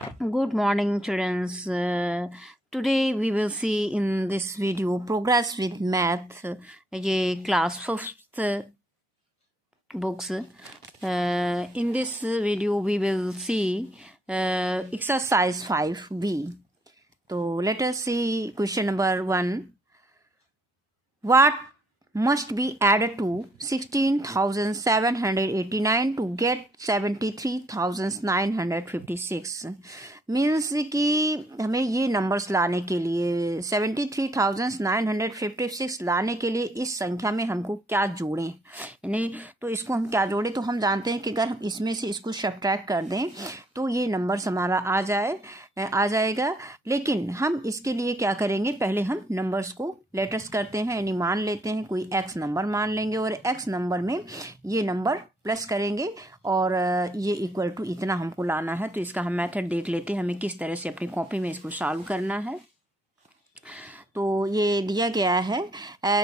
Good morning, children. Today we will see in this video progress with math. ये class 5th books. In this video we will see exercise 5B. So let us see question number 1. What must be added to 16,789 to get 73,956? Means कि हमें ये numbers लाने के लिए 73,956 लाने के लिए इस संख्या में हमको क्या जोड़ें, यानी तो इसको हम क्या जोड़ें, तो हम जानते हैं कि अगर हम इसमें से इसको सब्ट्रैक्ट कर दें तो ये नंबर्स हमारा आ जाएगा। लेकिन हम इसके लिए क्या करेंगे, पहले हम नंबर्स को लेटर्स करते हैं, यानी मान लेते हैं, कोई एक्स नंबर मान लेंगे और एक्स नंबर में ये नंबर प्लस करेंगे और ये इक्वल टू इतना हमको लाना है। तो इसका हम मेथड देख लेते हैं, हमें किस तरह से अपनी कॉपी में इसको सॉल्व करना है। तो ये दिया गया है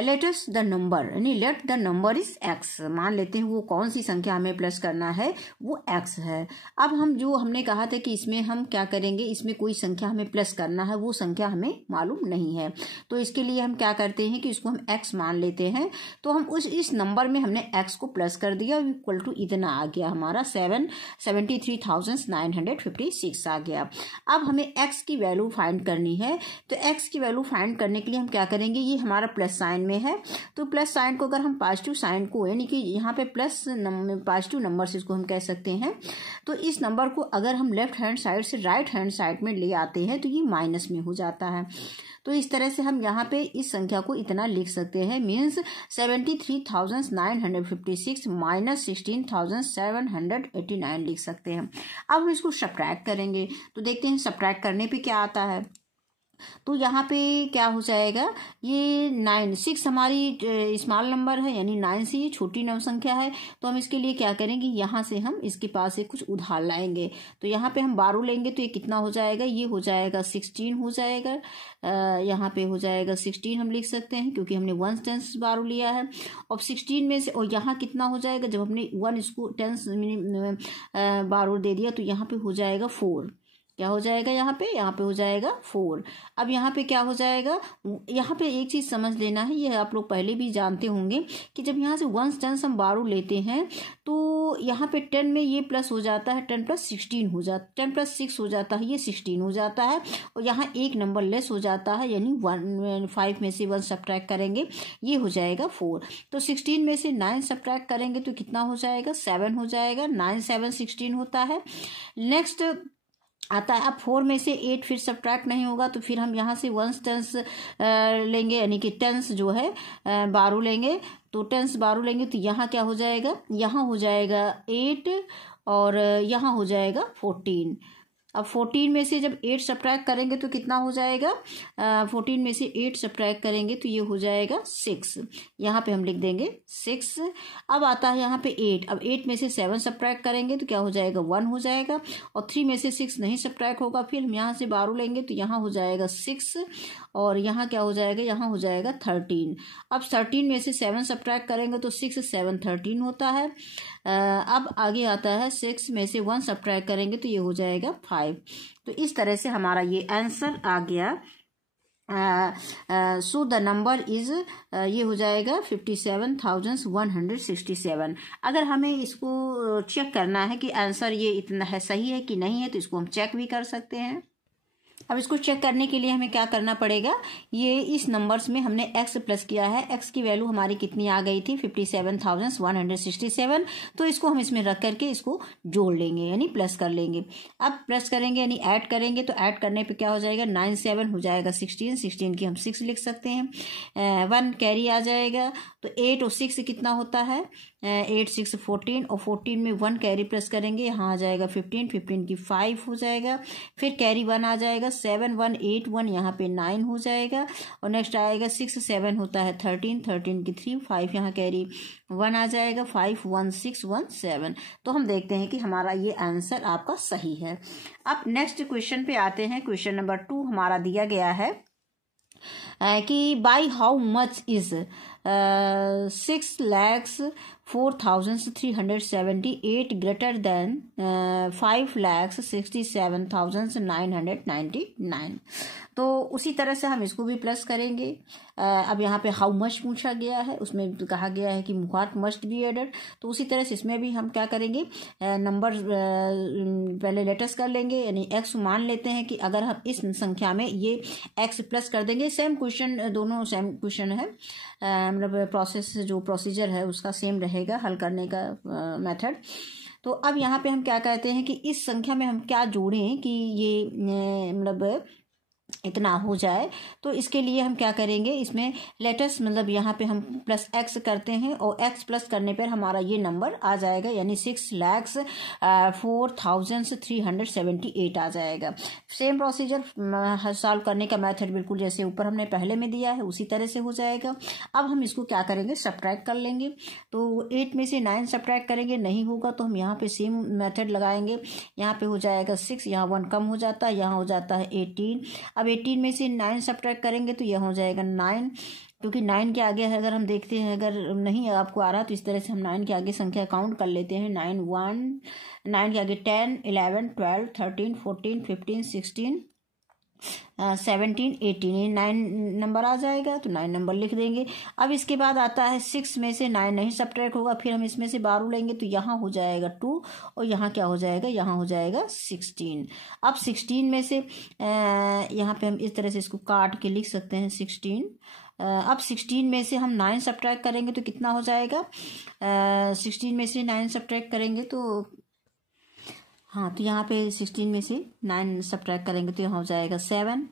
लेटस द नंबर, यानी let the number is x. मान लेते हैं वो कौन सी संख्या हमें प्लस करना है, वो एक्स है। अब हमने कहा था कि इसमें हम क्या करेंगे, इसमें कोई संख्या हमें प्लस करना है, वो संख्या हमें मालूम नहीं है। तो इसके लिए हम क्या करते हैं कि इसको हम एक्स मान लेते हैं। तो हम इस नंबर में हमने एक्स को प्लस कर दिया, इक्वल टू इतना आ गया, हमारा 73,956 आ गया। अब हमें एक्स की वैल्यू फाइंड करनी है। तो एक्स की वैल्यू फाइंड करने के लिए हम क्या करेंगे, ये हमारा प्लस साइन में है, तो प्लस साइन को अगर हम पॉजिटिव साइन को, यानी कि यहाँ पे प्लस पॉजिटिव नंबर से इसको हम कह सकते हैं, तो इस नंबर को अगर हम लेफ्ट हैंड साइड से राइट हैंड साइड में ले आते हैं तो ये माइनस में हो जाता है। तो इस तरह से हम यहाँ पे इस संख्या को इतना लिख सकते हैं, मीन्स 73,956 माइनस 16,789 लिख सकते हैं। अब हम इसको सब्ट्रैक्ट करेंगे, तो देखते हैं सब्ट्रैक्ट करने पे क्या आता है। तो यहाँ पे क्या हो जाएगा, ये 6 हमारी स्मॉल नंबर है, यानी 9 से ये छोटी संख्या है। तो हम इसके लिए क्या करेंगे, यहाँ से हम इसके पास से कुछ उधार लाएंगे। तो यहाँ पे हम 12 लेंगे तो ये कितना हो जाएगा, ये हो जाएगा 16 हो जाएगा। यहाँ पे हो जाएगा 16 हम लिख सकते हैं, क्योंकि हमने 1 टेंस 12 लिया है। और 16 में से, और यहाँ कितना हो जाएगा, जब हमने 1 इसको टेंस 12 दे दिया तो यहाँ पे हो जाएगा 4। क्या हो जाएगा, यहाँ पे हो जाएगा 4। अब यहाँ पे क्या हो जाएगा, यहाँ पे एक चीज समझ लेना है, ये आप लोग पहले भी जानते होंगे कि जब यहाँ से 1 टेंस हम 12 लेते हैं तो यहाँ पे 10 में ये प्लस हो जाता है, 10 प्लस 16 हो जाता, 10 प्लस 6 हो जाता है, ये 16 हो जाता है। और यहाँ एक नंबर लेस हो जाता है, यानी 5 में से 1 सब्ट्रैक्ट करेंगे, ये हो जाएगा 4। तो 16 में से 9 सब्ट्रैक्ट करेंगे तो कितना हो जाएगा, 7 हो जाएगा। 9 7 16 होता है। नेक्स्ट आता है, अब 4 में से 8 फिर सब्ट्रैक्ट नहीं होगा, तो फिर हम यहाँ से 1 टेंस लेंगे, यानी कि टेंस जो है 12 लेंगे। तो टेंस 12 लेंगे तो यहाँ क्या हो जाएगा, यहाँ हो जाएगा 8 और यहाँ हो जाएगा 14। अब 14 में से जब 8 सब्ट्रैक्ट करेंगे तो कितना हो जाएगा, 14 में से 8 सब्ट्रैक्ट करेंगे तो ये हो जाएगा 6। यहाँ पे हम लिख देंगे 6। अब आता है यहाँ पे 8। अब 8 में से 7 सब्ट्रैक्ट करेंगे तो क्या हो जाएगा, 1 हो जाएगा। और 3 में से 6 नहीं सब्ट्रैक्ट होगा, फिर हम यहाँ से 12 लेंगे तो यहाँ हो जाएगा 6 और यहाँ क्या हो जाएगा, यहाँ हो जाएगा 13। अब 13 में से 7 सब्ट्रैक्ट करेंगे तो 6 7 13 होता है। अब आगे आता है 6 में से 1 सब्ट्रैक्ट करेंगे तो ये हो जाएगा 5। तो इस तरह से हमारा ये आंसर आ गया। सो द नंबर इज ये हो जाएगा 57,167। अगर हमें इसको चेक करना है कि आंसर ये इतना है, सही है कि नहीं है, तो इसको हम चेक भी कर सकते हैं। अब इसको चेक करने के लिए हमें क्या करना पड़ेगा, ये इस नंबर्स में हमने x प्लस किया है, x की वैल्यू हमारी कितनी आ गई थी, 57,167। तो इसको हम इसमें रख करके इसको जोड़ लेंगे, यानी प्लस कर लेंगे। अब प्लस करेंगे यानी ऐड करेंगे, तो ऐड करने पे क्या हो जाएगा, 9 7 हो जाएगा 16, 16 की हम 6 लिख सकते हैं। 1 कैरी आ जाएगा, तो 8 और 6 कितना होता है, 8 6 14, और 14 में 1 कैरी प्लस करेंगे, यहाँ आ जाएगा 15, 15 की 5 हो जाएगा। फिर कैरी 1 आ जाएगा, 7 1 8 1, यहाँ पे 9 हो जाएगा। और नेक्स्ट आएगा 6 7 होता है 13, 13 की 3 5, यहाँ कैरी 1 आ जाएगा, 5 1 6 1 7। तो हम देखते हैं कि हमारा ये आंसर आपका सही है। अब नेक्स्ट क्वेश्चन पे आते हैं। क्वेश्चन नंबर 2 हमारा दिया गया है कि by how much is 6,04,378 greater than 5,67,999। तो उसी तरह से हम इसको भी प्लस करेंगे। अब यहाँ पे हाउ मच पूछा गया है, उसमें कहा गया है कि व्हाट मस्ट बी एडेड, तो उसी तरह से इसमें भी हम क्या करेंगे, नंबर पहले लेटर्स कर लेंगे, यानी एक्स मान लेते हैं कि अगर हम इस संख्या में ये एक्स प्लस कर देंगे। सेम क्वेश्चन, दोनों सेम क्वेश्चन है, मतलब प्रोसेस जो प्रोसीजर है उसका सेम रहेगा हल करने का मेथड। तो अब यहाँ पे हम क्या कहते हैं कि इस संख्या में हम क्या जोड़ें कि ये मतलब इतना हो जाए। तो इसके लिए हम क्या करेंगे, इसमें लेटेस्ट मतलब यहाँ पे हम प्लस एक्स करते हैं और एक्स प्लस करने पर हमारा ये नंबर आ जाएगा, यानी 6,04,378 आ जाएगा। सेम प्रोसीजर सॉल्व करने का मेथड बिल्कुल जैसे ऊपर हमने पहले में दिया है उसी तरह से हो जाएगा। अब हम इसको क्या करेंगे, सब्ट्रैक्ट कर लेंगे। तो 8 में से 9 सब्ट्रैक्ट करेंगे, नहीं होगा तो हम यहाँ पे सेम मेथड लगाएंगे। यहाँ पे हो जाएगा 6, यहाँ 1 कम हो जाता है, यहाँ हो जाता है 18। अब 18 में से 9 सब्ट्रैक्ट करेंगे तो यह हो जाएगा 9, क्योंकि 9 के आगे अगर हम देखते हैं, अगर नहीं आपको आ रहा तो इस तरह से हम 9 के आगे संख्या काउंट कर लेते हैं। 9 के आगे 10, 11, 12, 13, 14, 15, 16, 17, 18, ये 9 नंबर आ जाएगा, तो 9 नंबर लिख देंगे। अब इसके बाद आता है 6 में से 9 नहीं सब्ट्रैक्ट होगा, फिर हम इसमें से 12 लेंगे तो यहाँ हो जाएगा 2 और यहाँ क्या हो जाएगा, यहाँ हो जाएगा 16। अब 16 में से यहाँ पे हम इस तरह से इसको काट के लिख सकते हैं 16। अब 16 में से हम 9 सब्ट्रैक्ट करेंगे तो कितना हो जाएगा, 16 में से 9 सब्ट्रैक्ट करेंगे तो हाँ, तो यहाँ पे 16 में से 9 सब्ट्रैक्ट करेंगे तो यहाँ हो जाएगा 7।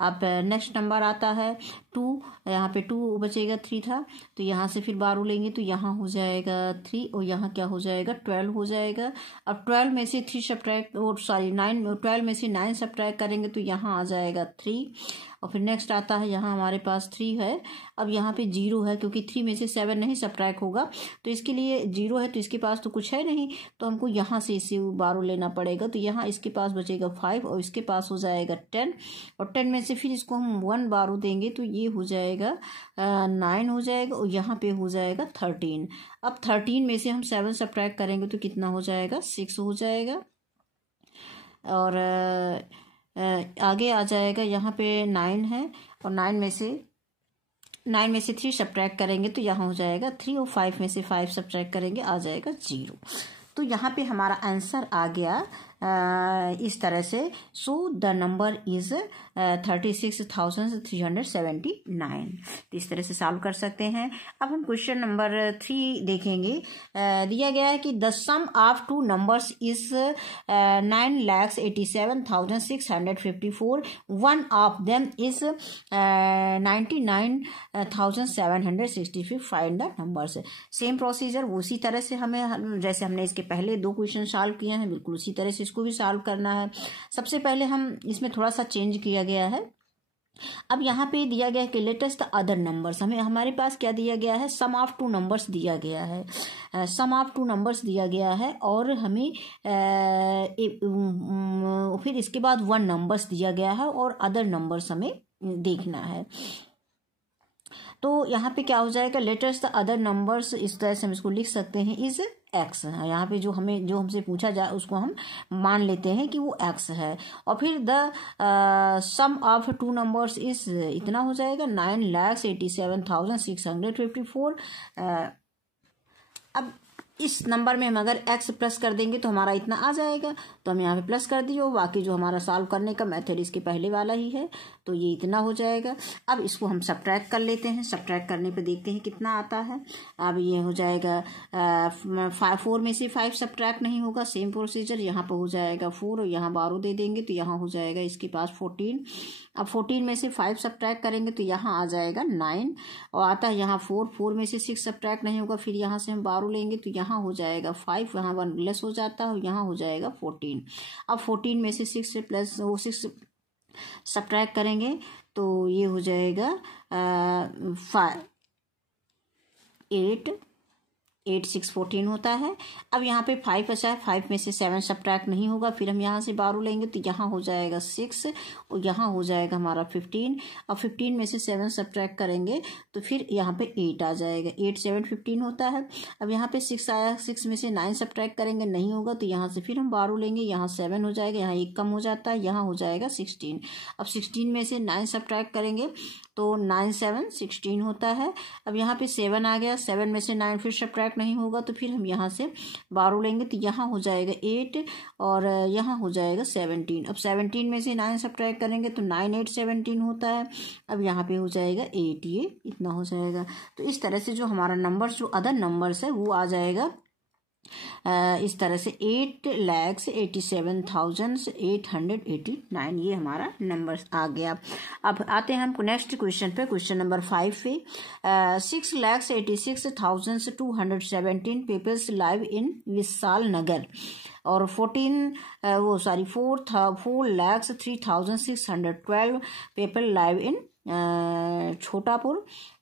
अब नेक्स्ट नंबर आता है 2, यहाँ पे 2 बचेगा, 3 था तो यहाँ से फिर 12 लेंगे तो यहाँ हो जाएगा 3 और यहाँ क्या हो जाएगा 12 हो जाएगा। अब 12 में से 3 सब्ट्रैक्ट और 12 में से 9 सब्ट्रैक्ट करेंगे तो यहाँ आ जाएगा 3 और फिर नेक्स्ट आता है, यहाँ हमारे पास 3 है। अब यहाँ पे 0 है, क्योंकि 3 में से 7 नहीं सब्ट्रैक्ट होगा तो इसके लिए 0 है, तो इसके पास तो कुछ है नहीं, तो हमको यहाँ से इसे 12 लेना पड़ेगा। तो यहाँ इसके पास बचेगा 5 और इसके पास हो जाएगा 10 और 10 में से फिर इसको हम 1 12 देंगे तो ये हो जाएगा 9 हो जाएगा और यहाँ पे हो जाएगा 13। अब 13 में से हम 7 सब्ट्रैक्ट करेंगे तो कितना हो जाएगा, 6 हो जाएगा। और आगे आ जाएगा, यहाँ पे 9 है और 9 में से 3 सब्ट्रैक्ट करेंगे तो यहाँ हो जाएगा 3 और 5 में से 5 सब्ट्रैक्ट करेंगे आ जाएगा 0। तो यहाँ पे हमारा आंसर आ गया इस तरह से। So the number is 36,379। तो इस तरह से सॉल्व कर सकते हैं। अब हम क्वेश्चन नंबर 3 देखेंगे। दिया गया है कि the sum of two numbers is 9,87,654। One of them is 99,765। Find the numbers. Same procedure उसी तरह से हमें, जैसे हमने इसके पहले 2 क्वेश्चन सॉल्व किए हैं, बिल्कुल उसी तरह से इसको भी सॉल्व करना है। सबसे पहले हम इसमें थोड़ा सा चेंज किया गया है। अब यहाँ पे दिया गया है कि लेटेस्ट अदर नंबर्स, हमारे पास क्या दिया गया है, सम ऑफ टू नंबर्स दिया गया है। सम ऑफ टू नंबर्स दिया गया है और हमें फिर इसके बाद 1 नंबर्स दिया गया है और अदर नंबर्स हमें देखना है। तो यहाँ पे क्या हो जाएगा, लेटेस्ट अदर नंबर्स, इस तरह से हम इसको लिख सकते हैं इज एक्स। यहाँ पे जो हमसे पूछा जाए उसको हम मान लेते हैं कि वो एक्स है। और फिर the sum of two numbers is इतना हो जाएगा 9,87,654। अब इस नंबर में हम अगर x प्लस कर देंगे तो हमारा इतना आ जाएगा, तो हम यहाँ पे प्लस कर दिए। बाकी जो हमारा सॉल्व करने का मेथड इसके पहले वाला ही है, तो ये इतना हो जाएगा। अब इसको हम सब्ट्रैक्ट कर लेते हैं। सब्ट्रैक्ट करने पे देखते हैं कितना आता है। अब ये हो जाएगा 4 में से 5 सब्ट्रैक्ट नहीं होगा, सेम प्रोसीजर। यहाँ पर हो जाएगा 4 और यहाँ 12 दे देंगे तो यहाँ हो जाएगा इसके पास 14। अब 14 में से 5 सब्ट्रैक्ट करेंगे तो यहाँ आ जाएगा 9 और आता है यहाँ 4 में से 6 सब्ट्रैक्ट नहीं होगा, फिर यहाँ से हम 12 लेंगे तो यहाँ हो जाएगा 5, यहाँ 1 लेस हो जाता है और यहाँ हो जाएगा 14। अब 14 में से 6 प्लस 6 सब्ट्रैक्ट करेंगे तो ये हो जाएगा 8 8 6 14 होता है। अब यहाँ पे 5 बचा है, 5 में से 7 सब्ट्रैक्ट नहीं होगा, फिर हम यहाँ से 12 लेंगे तो यहाँ हो जाएगा 6 और यहाँ हो जाएगा हमारा 15। अब 15 में से 7 सब्ट्रैक्ट करेंगे तो फिर यहाँ पे 8 आ जाएगा। 8 7 15 होता है। अब यहाँ पे 6 आया, 6 में से 9 सब्ट्रैक्ट करेंगे, नहीं होगा तो यहाँ से फिर हम 12 लेंगे, यहाँ 7 हो जाएगा, यहाँ 1 कम हो जाता है, यहाँ हो जाएगा 16। अब 16 में से 9 सब्ट्रैक्ट करेंगे तो 9 7 16 होता है। अब यहाँ पे 7 आ गया, 7 में से 9 फिर सब्ट्रैक्ट नहीं होगा तो फिर हम यहाँ से 12 लेंगे तो यहाँ हो जाएगा 8 और यहाँ हो जाएगा 17। अब 17 में से 9 सब्ट्रैक्ट करेंगे तो 9 8 17 होता है। अब यहाँ पे हो जाएगा 8, ये इतना हो जाएगा। तो इस तरह से जो हमारा नंबर्स, जो अदर नंबर्स है वो आ जाएगा इस तरह से 8,87,889, ये हमारा नंबर आ गया। अब आते हैं हम नेक्स्ट क्वेश्चन पे, क्वेश्चन नंबर 5 पे। 6,86,217 पीपल्स लाइव इन विशाल नगर और 4,03,612 पीपल लाइव इन छोटापुर।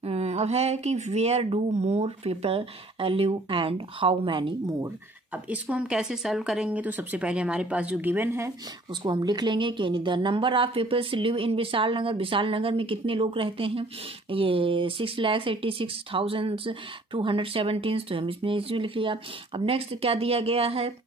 अब है कि where do more people live and how many more. अब इसको हम कैसे सॉल्व करेंगे, तो सबसे पहले हमारे पास जो गिवन है उसको हम लिख लेंगे कि the number of peoples live in Vishal Nagar. Vishal Nagar में कितने लोग रहते हैं, ये 6,86,217, तो हम इसमें लिख लिया। अब नेक्स्ट क्या दिया गया है,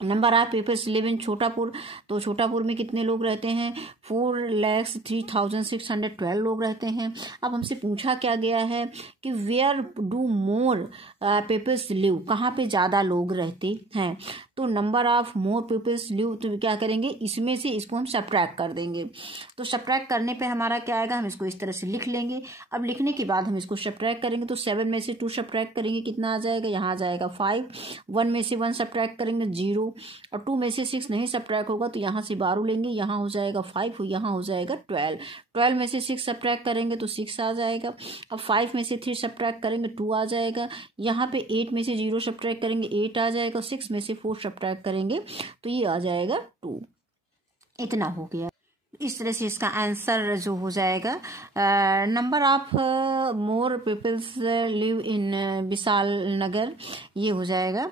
number of peoples live in Chhotapur, तो छोटापुर में कितने लोग रहते हैं, 4,03,612 लोग रहते हैं। अब हमसे पूछा क्या गया है कि where do more peoples live, कहाँ पे ज़्यादा लोग रहते हैं। तो number of more peoples live, तो क्या करेंगे, इसमें से इसको हम सब्ट्रैक्ट कर देंगे। तो सब्ट्रैक्ट करने पे हमारा क्या आएगा, हम इसको इस तरह से लिख लेंगे। अब लिखने के बाद हम इसको सब्ट्रैक्ट करेंगे तो 7 में से 2 सब्ट्रैक्ट करेंगे, कितना आ जाएगा, यहाँ आ जाएगा 5। 1 में से 1 सब्ट्रैक्ट करेंगे 0 और 2 में से 6 नहीं सब्ट्रैक्ट होगा तो यहाँ से 12 लेंगे, यहाँ हो जाएगा 5 और यहाँ हो जाएगा 12। 12 में से 6 सब्ट्रैक्ट करेंगे तो 6 आ जाएगा। अब 5 में से 3 सब्ट्रैक्ट करेंगे 2 आ जाएगा। यहाँ पे 8 में से 0 सब्ट्रैक्ट करेंगे 8 आ जाएगा। 6 में से 4 सब्ट्रैक्ट करेंगे तो ये आ जाएगा 2। इतना हो गया। इस तरह से इसका आंसर जो हो जाएगा, number of more peoples live in Vishal Nagar, ये हो जाएगा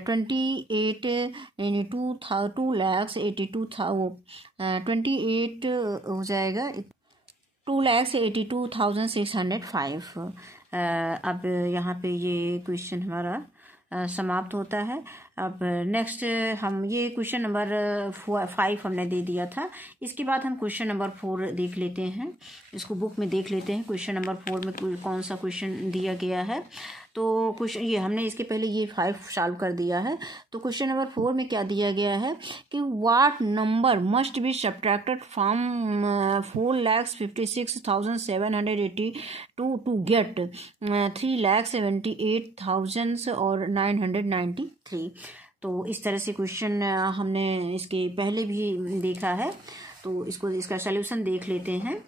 28 यानी 2,82,28 हो जाएगा 2,82,605। अब यहाँ पे ये क्वेश्चन हमारा समाप्त होता है। अब नेक्स्ट हम ये क्वेश्चन नंबर 5 हमने दे दिया था। इसके बाद हम क्वेश्चन नंबर 4 देख लेते हैं, इसको बुक में देख लेते हैं। क्वेश्चन नंबर 4 में कौन सा क्वेश्चन दिया गया है, तो क्वेश्चन ये हमने इसके पहले ये 5 सॉल्व कर दिया है। तो क्वेश्चन नंबर 4 में क्या दिया गया है कि what number must be subtracted from 4,56,782 to get 3,78,993। तो इस तरह से क्वेश्चन हमने इसके पहले भी देखा है, तो इसका सॉल्यूशन देख लेते हैं।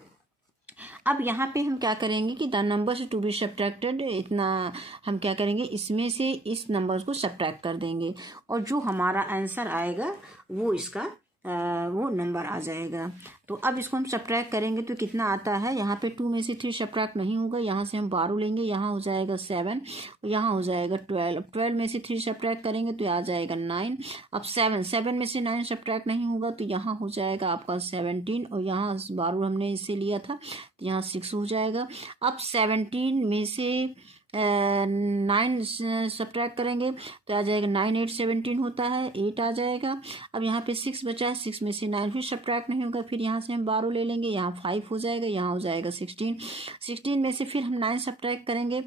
अब यहाँ पे हम क्या करेंगे कि the numbers to be subtracted, इतना हम क्या करेंगे, इसमें से इस नंबर्स को सब्ट्रैक्ट कर देंगे और जो हमारा आंसर आएगा वो इसका वो नंबर आ जाएगा। तो अब इसको हम सब्ट्रैक्ट करेंगे तो कितना आता है, यहाँ पे 2 में से 3 सब्ट्रैक्ट नहीं होगा, यहाँ से हम 12 लेंगे, यहाँ हो जाएगा 7 और यहाँ हो जाएगा 12। अब 12 में से 3 सब्ट्रैक्ट करेंगे तो आ जाएगा 9। अब 7 में से 9 सब्ट्रैक्ट नहीं होगा तो यहाँ हो जाएगा आपका 17 और यहाँ 12 हमने इससे लिया था तो यहाँ 6 हो जाएगा। अब 17 में से 9 सब्ट्रैक्ट करेंगे तो आ जाएगा 9 8 17 होता है, 8 आ जाएगा। अब यहाँ पे 6 बचा है, 6 में से 9 फिर सब्ट्रैक्ट नहीं होगा, फिर यहाँ से हम 12 ले लेंगे, यहाँ 5 हो जाएगा, यहाँ हो जाएगा 16। 16 में से फिर हम 9 सब्ट्रैक्ट करेंगे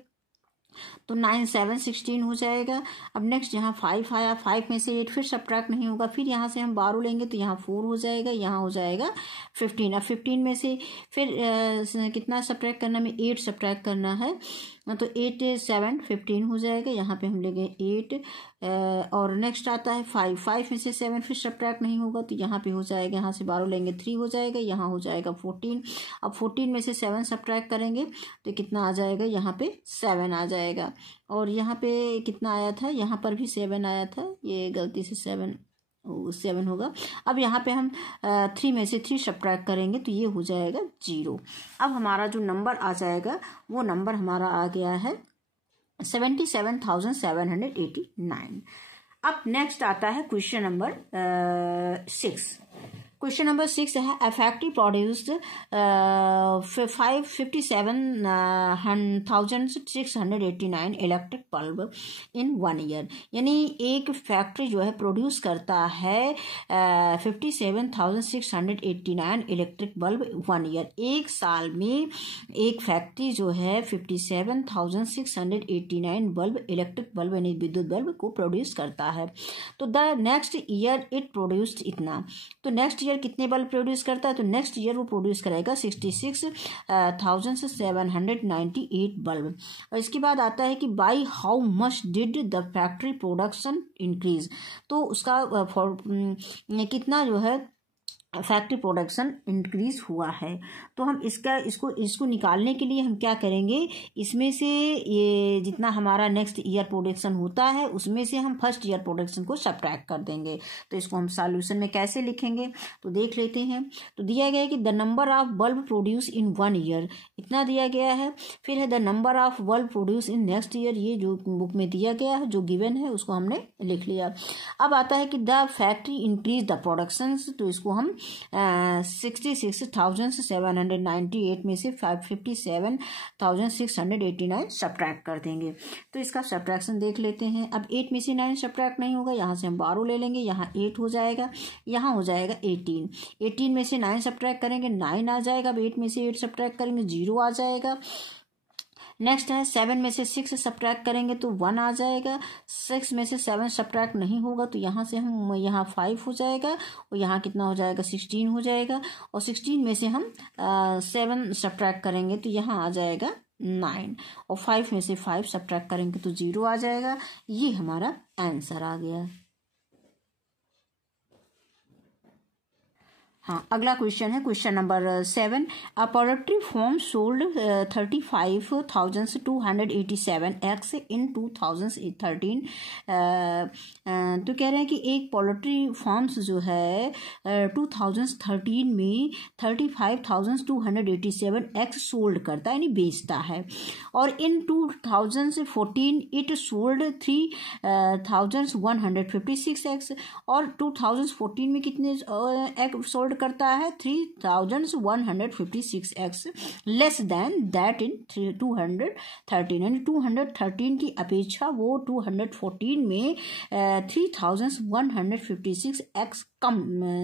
तो 9 7 16 हो जाएगा। अब नेक्स्ट यहाँ 5 आया, 5 में से 8 फिर सब्ट्रैक्ट नहीं होगा, फिर यहाँ से हम 12 लेंगे तो यहाँ 4 हो जाएगा, यहाँ हो जाएगा 15। अब 15 में से फिर कितना सब्ट्रैक्ट करना, में 8 सब्ट्रैक्ट करना है तो 8 7 15 हो जाएगा, यहाँ पे हम लेंगे 8 और नेक्स्ट आता है 5 में से 7 फिर सब्ट्रैक्ट नहीं होगा तो यहाँ पे हो जाएगा, यहाँ से 12 लेंगे 3 हो जाएगा, यहाँ हो जाएगा 14। अब 14 में से 7 सब्ट्रैक्ट करेंगे तो कितना आ जाएगा, यहाँ पे 7 आ जाएगा और यहाँ पे कितना आया था, यहाँ पर भी 7 आया था, ये गलती से 7 होगा। अब यहाँ पे हम 3 में से 3 सब्ट्रैक्ट करेंगे तो ये हो जाएगा 0। अब हमारा जो नंबर आ जाएगा वो नंबर हमारा आ गया है 77,789। अब नेक्स्ट आता है क्वेश्चन नंबर 6। क्वेश्चन नंबर 6 है a factory produced 57,689 electric bulb in 1 year. यानी एक फैक्ट्री जो है प्रोड्यूस करता है 57,689 इलेक्ट्रिक बल्ब 1 ईयर। एक साल में एक फैक्ट्री जो है 57,689 बल्ब इलेक्ट्रिक बल्ब यानी विद्युत बल्ब को प्रोड्यूस करता है। तो the next year it produced इतना, तो नेक्स्ट ईयर कितने बल्ब प्रोड्यूस करता है, तो नेक्स्ट ईयर वो प्रोड्यूस करेगा 66,798 बल्ब। और इसके बाद आता है कि by how much did the factory production increase, तो उसका कितना जो है फैक्ट्री प्रोडक्शन इंक्रीज हुआ है। तो हम इसको निकालने के लिए हम क्या करेंगे, इसमें से ये जितना हमारा नेक्स्ट ईयर प्रोडक्शन होता है उसमें से हम फर्स्ट ईयर प्रोडक्शन को सब्ट्रैक्ट कर देंगे। तो इसको हम सॉल्यूशन में कैसे लिखेंगे तो देख लेते हैं। तो दिया गया है कि the number of bulb produce in 1 year इतना दिया गया है। फिर है the number of bulb produce in next year, ये जो बुक में दिया गया है जो गिवन है उसको हमने लिख लिया। अब आता है कि the factory increase the production, तो इसको हम 66,798 में से 57,689 सब्ट्रैक्ट कर देंगे। तो इसका सब्ट्रैक्शन देख लेते हैं। अब 8 में से 9 सब्ट्रैक्ट नहीं होगा, यहाँ से हम 12 ले लेंगे, यहाँ 8 हो जाएगा, यहाँ हो जाएगा 18। 18 में से 9 सब्ट्रैक्ट करेंगे 9 आ जाएगा। अब 8 में से 8 सब्ट्रैक्ट करेंगे 0 आ जाएगा। नेक्स्ट है 7 में से 6 सब्ट्रैक्ट करेंगे तो 1 आ जाएगा। 6 में से 7 सब्ट्रैक्ट नहीं होगा तो यहाँ से हम यहाँ 5 हो जाएगा और यहाँ कितना हो जाएगा 16 हो जाएगा। और 16 में से हम 7 सब्ट्रैक्ट करेंगे तो यहाँ आ जाएगा 9 और 5 में से 5 सब्ट्रैक्ट करेंगे तो 0 आ जाएगा। ये हमारा आंसर आ गया। हाँ, अगला क्वेश्चन है question number 7। A poultry farm sold 35,287 eggs in 2013। तो कह रहे हैं कि एक पोल्ट्री फार्म्स जो है 2013 में 35,287 एग्स सोल्ड करता है यानी बेचता है। और इन 2014 इट सोल्ड 3,156 एग्स। और 2014 में कितने एग सोल्ड करता है 3,156 eggs, less than that in 213, यानी 213 की अपेक्षा वो 214 में 3,156 एग्स कम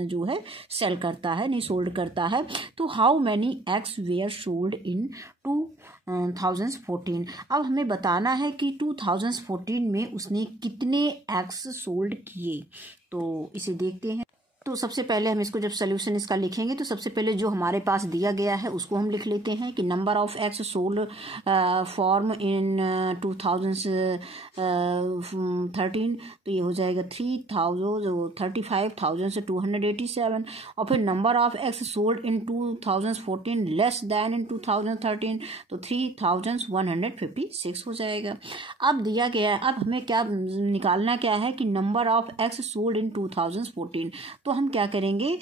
जो है सेल करता है, नहीं सोल्ड करता है। तो how many eggs were sold in 2014। अब हमें बताना है कि 2014 में उसने कितने एग्स सोल्ड किए। तो इसे देखते हैं। तो सबसे पहले हम इसको जब सोल्यूशन इसका लिखेंगे तो सबसे पहले जो हमारे पास दिया गया है उसको हम लिख लेते हैं कि number of eggs sold from in 2013, तो ये हो जाएगा 35,287। और फिर number of eggs sold in 2014 less than in 2013, तो 3,156 हो जाएगा। अब दिया गया है, अब हमें क्या निकालना क्या है कि number of eggs sold in 2014। तो हम क्या करेंगे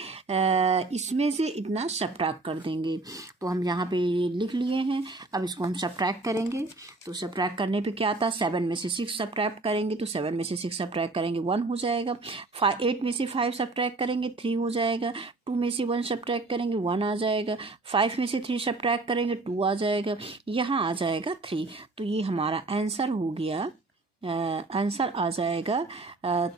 इसमें से इतना सब्ट्रैक्ट कर देंगे। तो हम यहाँ पे लिख लिए हैं। अब इसको हम सब्ट्रैक्ट करेंगे तो सब्ट्रैक्ट करने पे क्या आता है 7 में से 6 सब्ट्रैक्ट करेंगे तो 7 में से 6 सब्ट्रैक्ट करेंगे 1 हो जाएगा। 8 में से 5 सब्ट्रैक्ट करेंगे 3 हो जाएगा। 2 में से 1 सब्ट्रैक्ट करेंगे 1 आ जाएगा। 5 में से 3 सब्ट्रैक्ट करेंगे 2 आ जाएगा। यहाँ आ जाएगा 3। तो ये हमारा आंसर हो गया। आंसर आ जाएगा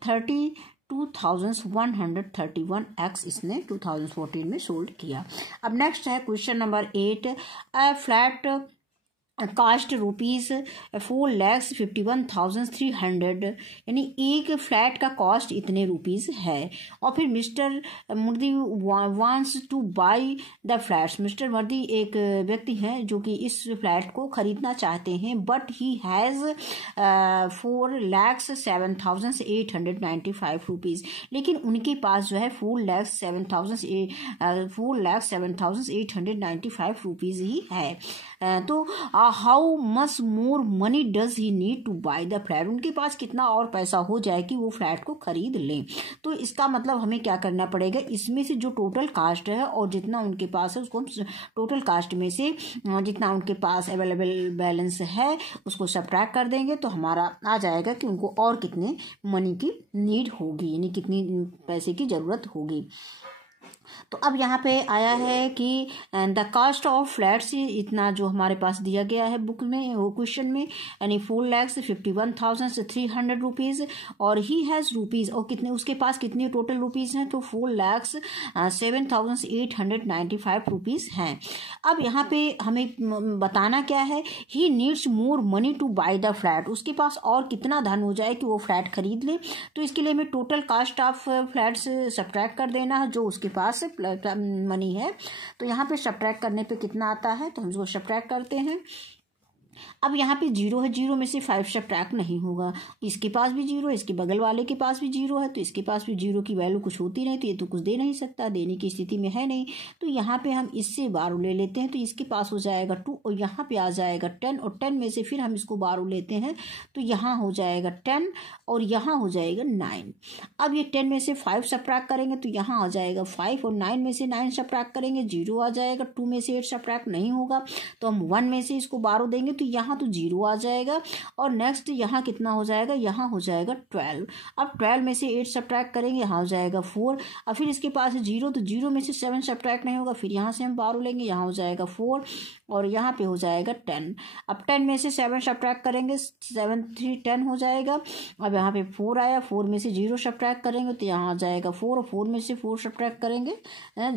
32,131 एग्स इसने 2014 में सोल्ड किया। अब नेक्स्ट है question number 8। A flat cost rupees 4,51,300, यानी एक फ्लैट का कॉस्ट इतने रुपीज है। और फिर mister Murthy wants to buy the flats, mister Murthy एक व्यक्ति हैं जो कि इस फ्लैट को खरीदना चाहते हैं, बट ही हैज़ 4,07,895 रुपीज़, लेकिन उनके पास जो है 4,07,895 रुपीज़ ही है। तो how much more money does he need to buy the flat, उनके पास कितना और पैसा हो जाए कि वो फ्लैट को खरीद लें। तो इसका मतलब हमें क्या करना पड़ेगा, इसमें से जो टोटल कास्ट है और जितना उनके पास है उसको हम टोटल कास्ट में से जितना उनके पास अवेलेबल बैलेंस है उसको सब्ट्रैक्ट कर देंगे, तो हमारा आ जाएगा कि उनको और कितने मनी की नीड होगी, यानी कितनी पैसे की ज़रूरत होगी। तो अब यहाँ पे आया है कि द कास्ट ऑफ फ्लैट्स इतना जो हमारे पास दिया गया है बुक में, वो क्वेश्चन में, यानी 4,51,300 रुपीज़, और ही हैज़ रुपीज़, और कितने उसके पास कितने टोटल रुपीज़ हैं, तो 4,07,895 रुपीज़ हैं। अब यहाँ पे हमें बताना क्या है, he needs more money to buy the flat, उसके पास और कितना धन हो जाए कि वो फ्लैट खरीद ले। तो इसके लिए हमें total cast of flats subtract कर देना है जो उसके पास मनी है। तो यहाँ पे सब्ट्रैक्ट करने पे कितना आता है, तो हम इसको सब्ट्रैक्ट करते हैं। अब यहाँ पे जीरो है, जीरो में से 5 सब्ट्रैक्ट नहीं होगा, इसके पास भी जीरो है, इसके बगल वाले के पास भी जीरो है, तो इसके पास भी जीरो की वैल्यू कुछ होती नहीं, तो ये तो कुछ दे नहीं सकता, देने की स्थिति में है नहीं। तो यहाँ पे हम इससे 12 ले लेते हैं, तो इसके पास हो जाएगा 2 और यहाँ पे आ जाएगा 10, और 10 में से फिर हम इसको 12 लेते हैं, तो यहाँ हो जाएगा 10 और यहाँ हो जाएगा 9। अब ये 10 में से 5 सब्ट्रैक्ट करेंगे तो यहाँ आ जाएगा 5, और 9 में से 9 सब्ट्रैक्ट करेंगे, जीरो आ जाएगा। 2 में से 8 सब्ट्रैक्ट नहीं होगा, तो हम 1 में से इसको 12 देंगे, तो यहाँ तो जीरो आ जाएगा। और नेक्स्ट यहाँ कितना हो जाएगा, यहाँ हो जाएगा 12। अब 12 में से 8 सब्ट्रैक्ट करेंगे, यहाँ हो जाएगा 4। अब फिर इसके पास है जीरो, तो जीरो में से 7 सब्ट्रैक्ट नहीं होगा, फिर यहाँ से हम 12 लेंगे, यहाँ हो जाएगा 4 और यहाँ पे हो जाएगा 10। अब 10 में से 7 सब्ट्रैक्ट करेंगे, 7 3 10 हो जाएगा। अब यहाँ पे 4 आया, 4 में से 0 सब्ट्रैक्ट करेंगे तो यहाँ आ जाएगा 4, और 4 में से 4 सब्ट्रैक्ट करेंगे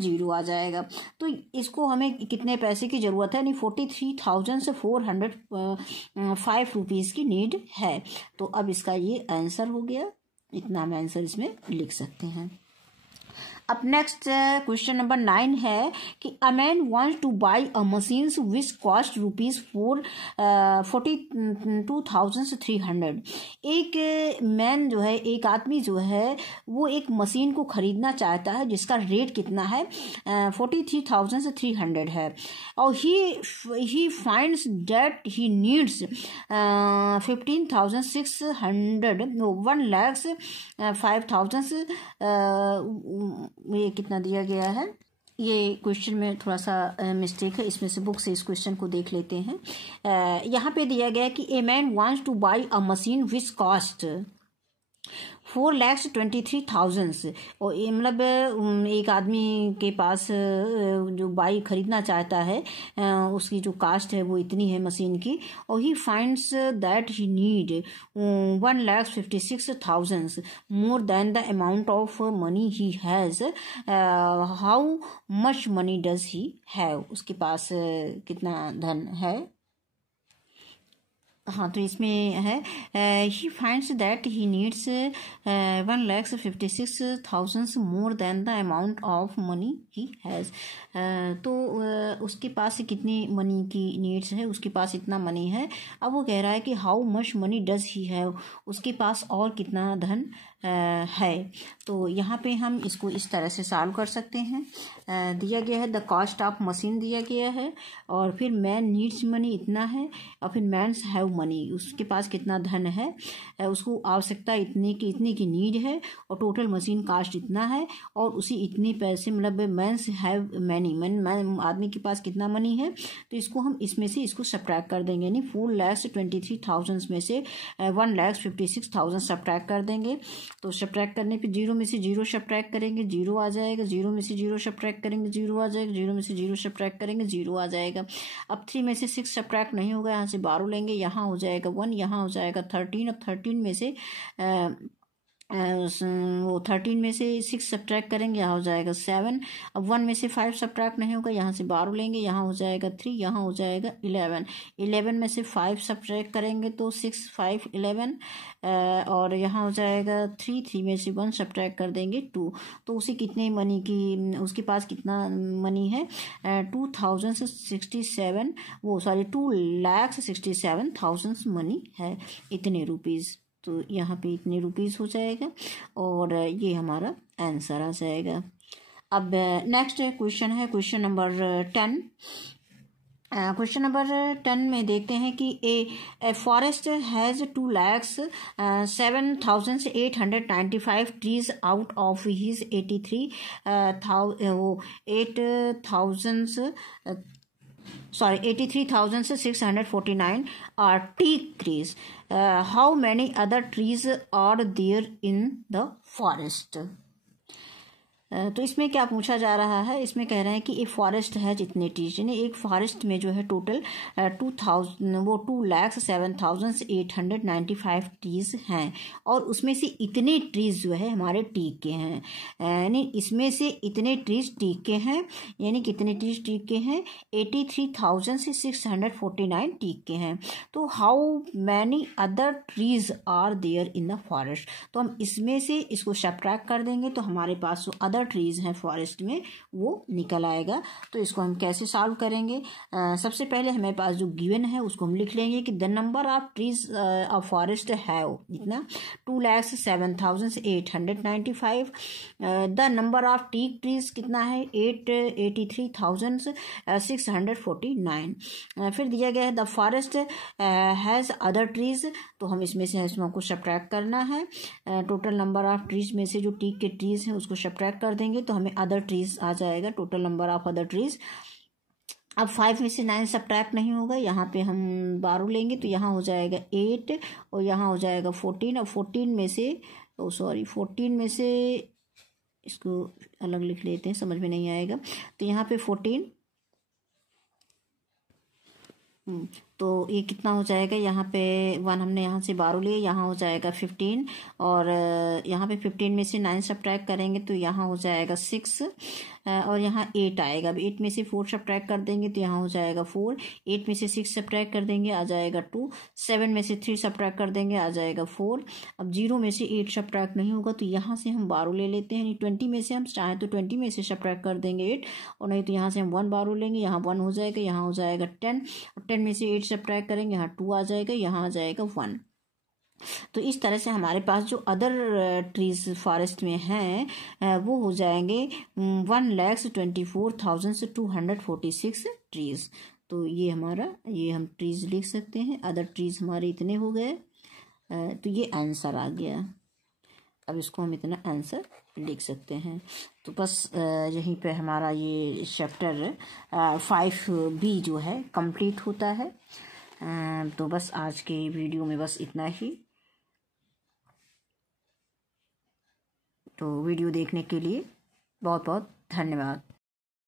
0 आ जाएगा। तो इसको हमें कितने पैसे की ज़रूरत है, यानी 43,405 रुपीज़ की नीड है। तो अब इसका ये आंसर हो गया, इतना हम आंसर इसमें लिख सकते हैं। अब नेक्स्ट क्वेश्चन नंबर 9 है कि a man wants to buy a machine which cost rupees 42,300। एक मैन जो है, एक आदमी जो है, वो एक मशीन को खरीदना चाहता है जिसका रेट कितना है, 43,300 है, और he finds that he needs 15,600 1,05,000। ये कितना दिया गया है, ये क्वेश्चन में थोड़ा सा मिस्टेक है, इसमें से बुक से इस क्वेश्चन को देख लेते हैं। यहाँ पे दिया गया है कि a man wants to buy a machine which cost 4,23,000। और ये मतलब एक आदमी के पास जो बाइक खरीदना चाहता है उसकी जो कास्ट है वो इतनी है मशीन की, और he finds that he need 1,56,000 more than the amount of money he has, how much money does he have, उसके पास कितना धन है। हाँ, तो इसमें है he finds that he needs 1,56,000 more than the amount of money he has. तो उसके पास कितनी मनी की नीड्स है, उसके पास इतना मनी है। अब वो कह रहा है कि how much money does he have, उसके पास और कितना धन है। तो यहाँ पे हम इसको इस तरह से सॉल्व कर सकते हैं। दिया गया है द कॉस्ट ऑफ मशीन दिया गया है, और फिर मैन नीड्स मनी इतना है, और फिर मैन्स हैव मनी, उसके पास कितना धन है, उसको आवश्यकता इतनी की नीड है, और टोटल मशीन कास्ट इतना है, और उसी इतने पैसे मतलब मैन्स हैव मनी, मैन आदमी के पास कितना मनी है। तो इसको हम इसमें से इसको सब्ट्रैक्ट कर देंगे, यानी 4,23,000 में से 1,56,000 सब्ट्रैक्ट कर देंगे। तो सब्ट्रैक्ट करने पे 0 में से 0 सब्ट्रैक्ट करेंगे, 0 आ जाएगा। 0 में से 0 सब्ट्रैक्ट करेंगे, 0 आ जाएगा। 0 में से 0 सब्ट्रैक्ट करेंगे, 0 आ जाएगा। अब 3 में से 6 सब्ट्रैक्ट नहीं होगा, यहाँ से 12 लेंगे, यहाँ हो जाएगा 1, यहाँ हो जाएगा 13। अब 13 में से वो 13 में से 6 सब्ट्रैक्ट करेंगे, यहाँ हो जाएगा 7। अब 1 में से 5 सब्ट्रैक्ट नहीं होगा, यहाँ से 12 लेंगे, यहाँ हो जाएगा 3, यहाँ हो जाएगा 11। 11 में से 5 सब्ट्रैक्ट करेंगे तो 6 5 11, और यहाँ हो जाएगा 3। 3 में से 1 सब्ट्रैक्ट कर देंगे 2। तो उसे कितने मनी की, उसके पास कितना मनी है, 2,067 वो सॉरी 2,67,000 मनी है, इतने रुपीज़। तो यहाँ पे इतने रुपीज़ हो जाएगा, और ये हमारा आंसर आ जाएगा। अब नेक्स्ट क्वेश्चन है क्वेश्चन नंबर 10। क्वेश्चन नंबर 10 में देखते हैं कि a forest has 2,07,895 trees out of which 83,649 are teak trees. How many other trees are there in the forest? तो इसमें क्या पूछा जा रहा है, इसमें कह रहे हैं कि एक फॉरेस्ट है जितने ट्रीज, यानी एक फॉरेस्ट में जो है टोटल 2,07,895 ट्रीज हैं और उसमें से इतने ट्रीज जो है हमारे टीक के हैं, यानी इसमें से इतने ट्रीज टीक के हैं, यानी कितने ट्रीज टीक के हैं 83,649 टीक के हैं। तो how many other trees are there in the forest, तो हम इसमें से इसको सब्ट्रैक्ट कर देंगे तो हमारे पास जो अदर ट्रीज हैं फॉरेस्ट में वो निकल आएगा। तो इसको हम कैसे सॉल्व करेंगे, सबसे पहले हमारे पास जो गिवन है उसको हम लिख लेंगे कि the number of trees of forest है इतना 2,07,895, the number of teak trees कितना है 83,649, फिर दिया गया है the forest has other trees, तो हम इसमें से हमको सब्ट्रैक्ट करना है, टोटल नंबर ऑफ ट्रीज में से जो टीक के ट्रीज हैं उसको सब्ट्रैक्ट कर देंगे तो हमें अदर ट्रीज आ जाएगा, total number of other trees. अब 5 में से 9 सब्ट्रैक्ट नहीं होगा, यहाँ पे हम 12 लेंगे तो यहाँ हो जाएगा 8 और यहाँ हो जाएगा 14 और 14 में से 14 में से इसको अलग लिख लेते हैं, समझ में नहीं आएगा, तो यहाँ पे 14 तो ये कितना हो जाएगा, यहाँ पे 1 हमने यहाँ से 12 लिए, यहाँ हो जाएगा 15 और यहाँ पे 15 में से 9 सब्ट्रैक्ट करेंगे तो यहाँ हो जाएगा 6 और यहाँ 8 आएगा। अब 8 में से 4 सब्ट्रैक्ट कर देंगे तो यहाँ हो जाएगा 4, 8 में से 6 सब्ट्रैक्ट कर देंगे आ जाएगा 2, 7 में से 3 सब्ट्रैक्ट कर देंगे आ जाएगा 4। अब 0 में से 8 सब्ट्रैक्ट नहीं होगा तो यहाँ से हम 12 ले लेते हैं, 20 में से हम चाहें तो 20 में से सब्ट्रैक्ट कर देंगे 8 और नहीं तो यहाँ से हम 1 12 लेंगे, यहाँ 1 हो जाएगा, यहाँ हो जाएगा 10 और 10 में से 8 सब्ट्रैक्ट करेंगे, यहाँ 2 आ जाएगा, यहाँ आ जाएगा 1। तो इस तरह से हमारे पास जो अदर ट्रीज फॉरेस्ट में हैं वो हो जाएंगे 1,24,246 ट्रीज। तो ये हमारा ये हम ट्रीज लिख सकते हैं, अदर ट्रीज हमारे इतने हो गए, तो ये आंसर आ गया। अब इसको हम इतना आंसर लिख सकते हैं। तो बस यहीं पे हमारा ये चैप्टर 5B जो है कंप्लीट होता है। तो बस आज के वीडियो में बस इतना ही। तो वीडियो देखने के लिए बहुत बहुत धन्यवाद।